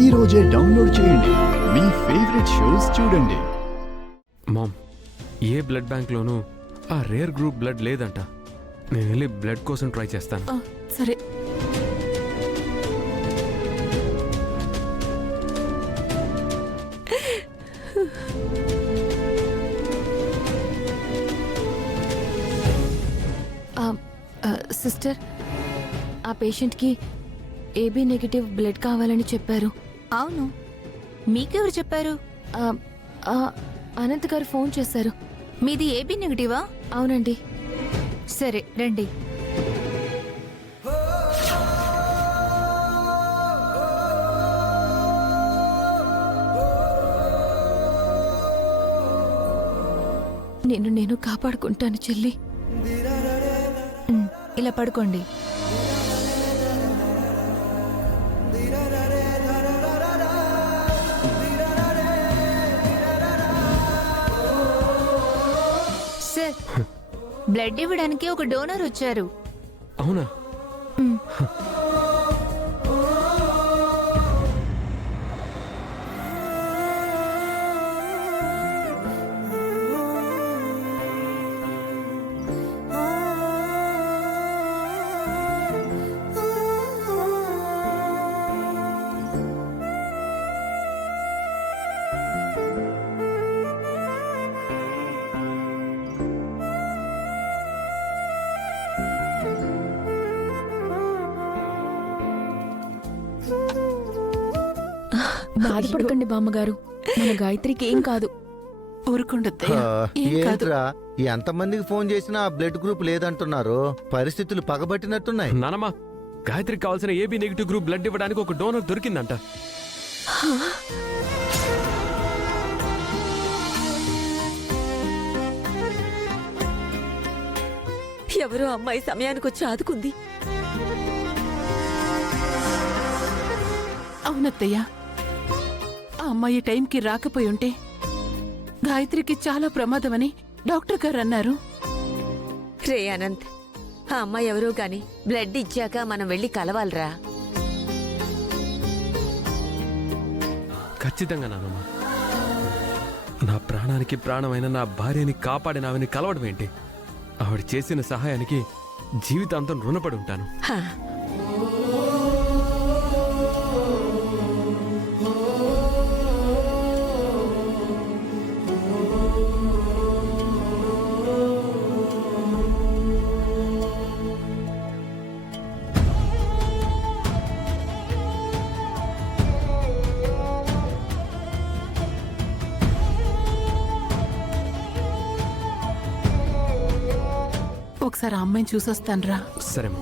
ఈ రోజే డౌన్లోడ్ చేయండి. మీ ఫేవరెట్ షోస్ చూడండి. మామ్, ఏ బ్లడ్ బ్యాంక్లోనూ ఆ రేర్ గ్రూప్ బ్లడ్ లేదంట. నేను వెళ్ళి బ్లడ్ కోసం ట్రై చేస్తాను. సరే. సిస్టర్, ఆ పేషెంట్కి ఏబీ నెగిటివ్ బ్లడ్ కావాలని చెప్పారు. అవును, మీకెవరు చెప్పారు? అనంత్ గారు ఫోన్ చేశారు. మీది ఏబీ నెగిటివా? అవునండి. సరే రండి. నేను కాపాడుకుంటాను చెల్లి. ఇలా పడుకోండి. సార్, బ్లడ్ ఇవ్వడానికి ఒక డోనర్ వచ్చారు. అవునా? బాధపడకండి బామ్మగారు, మన గాయత్రికి ఏం కాదు. ఏంట్రా ఎంతమందికి ఫోన్ చేసినా బ్లడ్ గ్రూప్ లేదంటున్నారు. పరిస్థితులు పగబట్టినట్టున్నాయి. నానమ్మా, గాయత్రికి కావాల్సిన ఏబీ నెగిటివ్ గ్రూప్ బ్లడ్ ఇవ్వడానికి ఒక డోనర్ దొరికిందంట. ఎవరో అమ్మాయి సమయానికి వచ్చి ఆదుకుంది. అవునత్తయ్య, ఆ అమ్మాయి టైంకి రాకపోయి ఉంటే గాయత్రికి చాలా ప్రమాదమని డాక్టర్ గారు అన్నారు. రే అనంత్, ఆ అమ్మాయి ఎవరో గాని బ్లడ్ ఇచ్చాక మనం వెళ్ళి కలవాలరా. ఖచ్చితంగా నానమ్మా. నా ప్రాణానికి ప్రాణమైన నా భార్యని కాపాడిన ఆమెని కలవడం ఏంటి? ఆవిడ చేసిన సహాయానికి జీవితాంతం రుణపడి ఉంటాను. హా. ఒకసారి ఆ అమ్మాయిని చూసొస్తానురా. సరే మా.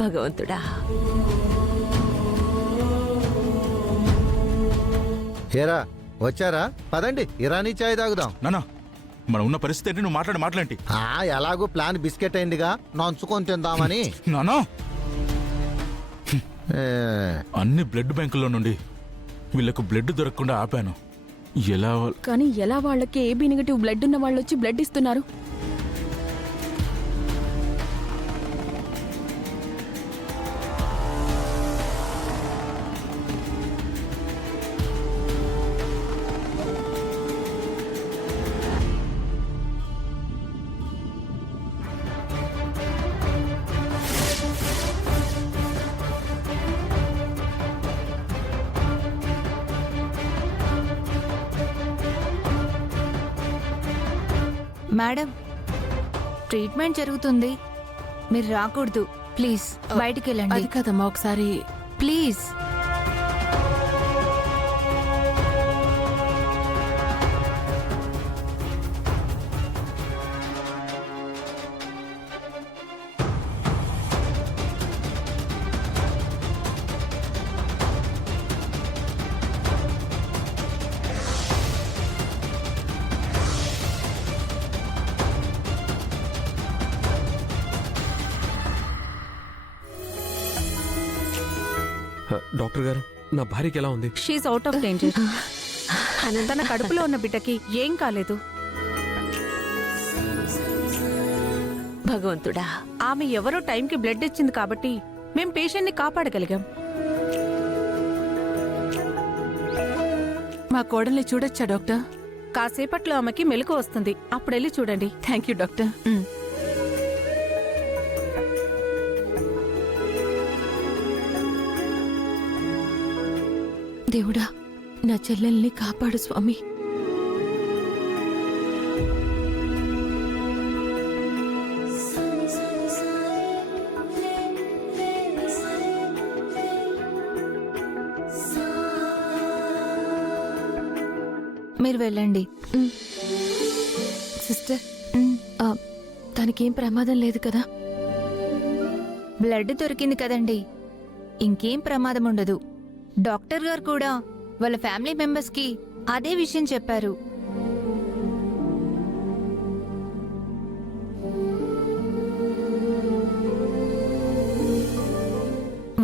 భగవంతుడా. ఏరా వచ్చారా? పదండి ఇరానీ చాయ్ తాగుదాం. నానా, మనం ఉన్న పరిస్థితి ఏంటి? నువ్వు మాట్లాడి ఎలాగో ప్లాన్ బిస్కెట్ అయిందిగా, నంచుకొని తిందామని. నానా, ఏ, అన్ని బ్లడ్ బ్యాంకుల్లో నుండి వీళ్ళకు బ్లడ్ దొరకకుండా ఆపాను. ఎలా? కానీ ఎలా వాళ్ళకి ఏబీ నెగిటివ్ బ్లడ్ ఉన్న వాళ్ళు వచ్చి బ్లడ్ ఇస్తున్నారు? మేడం, ట్రీట్మెంట్ జరుగుతుంది, మీరు రాకూడదు. ప్లీజ్ బయటికి వెళ్ళండి. అది కదమ్మా, ఒకసారి ప్లీజ్. డాక్టర్ గారు, నా భార్యకి ఎలా ఉంది? She's out of danger. తన కడుపులో ఉన్న బిడ్డకి ఏం కాలేదు. భగవంతుడా. ఆమె ఎవరో టైంకి బ్లడ్ ఇచ్చింది కాబట్టి మేం పేషెంట్ని కాపాడగలిగాం. మా కోడల్ని చూడొచ్చా డాక్టర్? కాసేపట్లో ఆమెకి మెలకు వస్తుంది, అప్పుడెళ్ళి చూడండి. Thank you doctor. దేవుడా, నా చెల్లెల్ని కాపాడు స్వామి. మీరు వెళ్ళండి. సిస్టర్, తనకేం ప్రమాదం లేదు కదా? బ్లడ్ దొరికింది కదండి, ఇంకేం ప్రమాదం ఉండదు. డాక్టర్ గారు కూడా వాళ్ళ ఫ్యామిలీ మెంబర్స్ కి అదే విషయం చెప్పారు.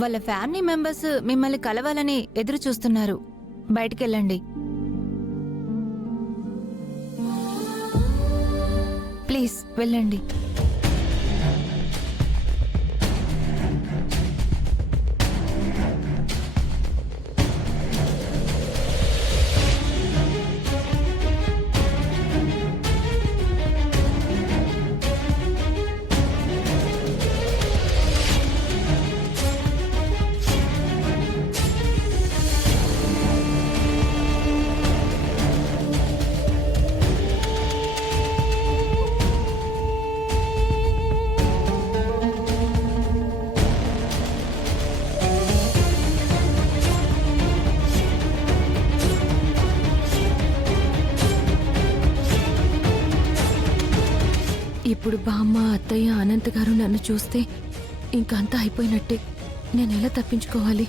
వాళ్ళ ఫ్యామిలీ మెంబర్స్ మిమ్మల్ని కలవాలని ఎదురు చూస్తున్నారు. బయటికెళ్ళండి ప్లీజ్, వెళ్ళండి. ఇప్పుడు బామ్మ, అత్తయ్య, అనంత్ గారు నన్ను చూస్తే ఇంకంతా అయిపోయినట్టే. నేను ఎలా తప్పించుకోవాలి?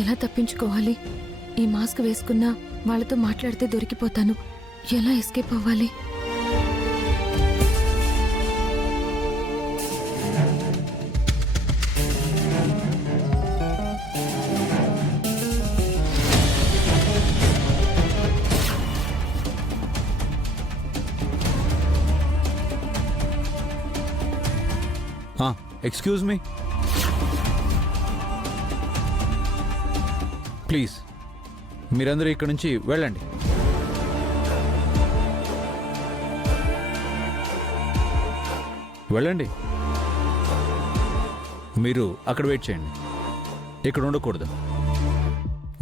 ఎలా తప్పించుకోవాలి? ఈ మాస్క్ వేసుకున్నా వాళ్ళతో మాట్లాడితే దొరికిపోతాను. ఎలా ఎస్కేప్ అవ్వాలి? ఎక్స్క్యూజ్ మీ, ప్లీజ్ మీరందరూ ఇక్కడి నుంచి వెళ్ళండి. వెళ్ళండి. మీరు అక్కడ వెయిట్ చేయండి, ఇక్కడ ఉండకూడదు.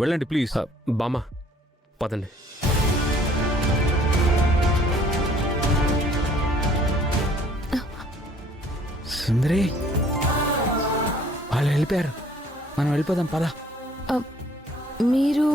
వెళ్ళండి ప్లీజ్. బామ్మ, పదండి. సుందరి, వాళ్ళు వెళ్ళిపోయారు, మనం వెళ్ళిపోదాం పద. మీరు